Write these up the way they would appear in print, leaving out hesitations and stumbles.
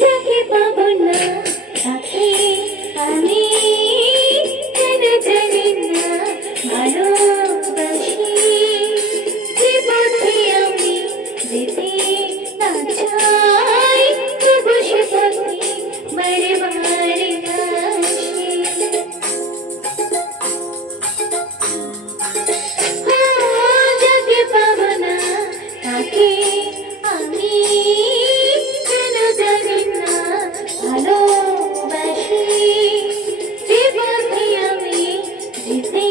যাকে পাবো না তাকে আমি কেন জানি না ভালোবাসি। যে পথে আমি যেতে না চাই তবু সে পথে বারে বারে আসি। যাকে পাবো না তাকে আমি কেন জানি না ভালোবাসি। যে পথে আমি যেতে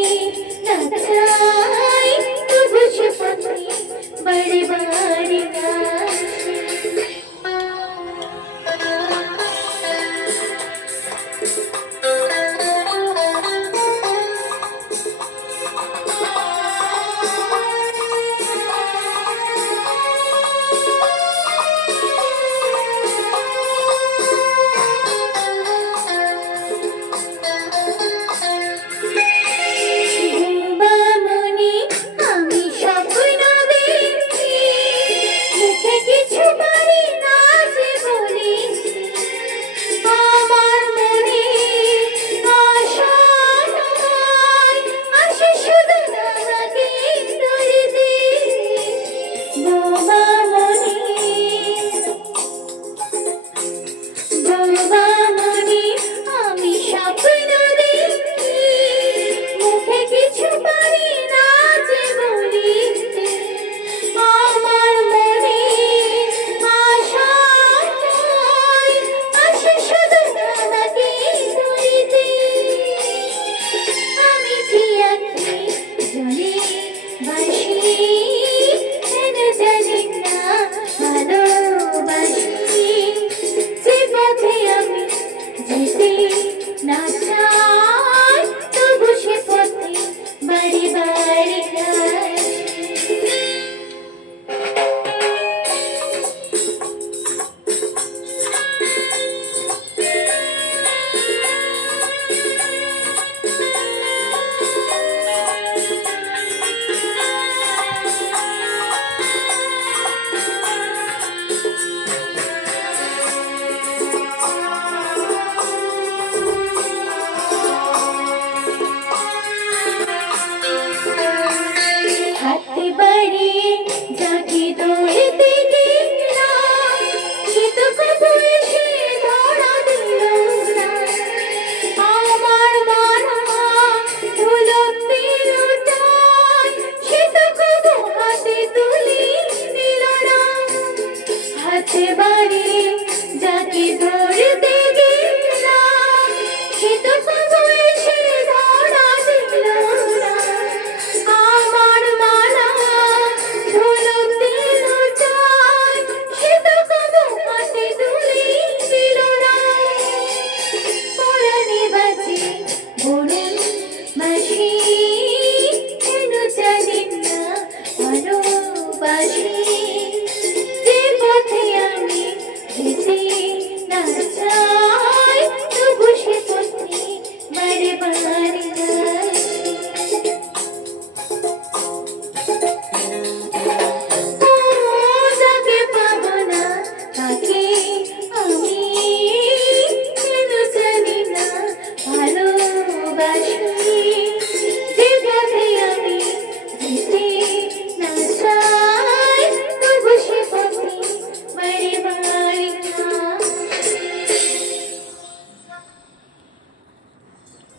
না চাই তবু সে পথে বারে বারে আসি। মনে আমি স্বপ্ন দেখি, মুখে কিছু পারি না যে বলি। আমার মনে আশা নাই, আসে শুধু তোমাকে ধরিতে। বোবা মনে আমি স্বপ্ন দেখি, মুখে কিছু পারি না যে বলিতে। আমার মনে আশা নাই, আসে শুধু তোমাকে ধরিতে। আমি যে আঁখি জলে বাসি, কেন জানি না ভালোবাসি। যে পথে আমি যেতে না